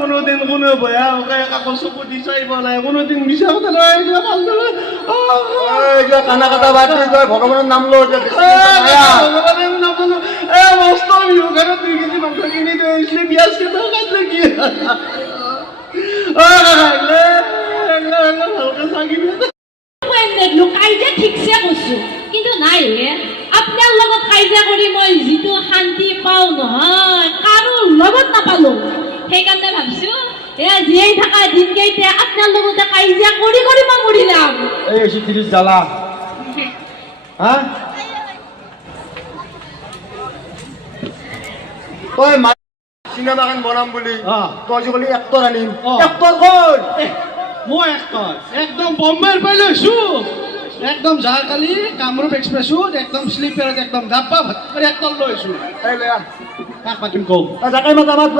কোনোদিন কোনো বয়া কাকো চকু দি চাইব নাই কোনোদিন মিছা কথা নহয় কানা কথা বাদ দি তই ভগৱানৰ নাম ল ভগৱানৰ নাম ললো মস্ত বিহু ঘৰত 2 কেজি মাংস কিনি থৈ আহিছিলে বিয়াজ কেইটা কাটলে কি ভালকে চাগিবি দেখলো কাইজা ঠিকছে কৈছো কিন্তু নাই হে আপোনাৰ লগত কাইজা কৰি মই যিটো শান্তি পাওঁ নহয় কাৰো লগত নাপালো সেইকাৰণে ভাবিছো জীয়াই থকা দিনকেইটা আপোনাৰ লগতে কাইজা কৰি কৰি মই মৰিলাম এই চিঠিত জ্বালা হা তই চিনেমা এখন বনাম বুলি তই যে কলি এক্টৰ আনিম এক্টৰ ক'ত মই একদম বম্বেৰ পৰা লৈছো একদম যাৰকালি কামৰূপ এক্সপ্ৰেছত একদম শ্লিপাৰত একদম ডাব্বা ভাত কৰি একদম লৈছো এই লৈ আহ কাক পাতিম কওঁ জাকাই মাতা মাত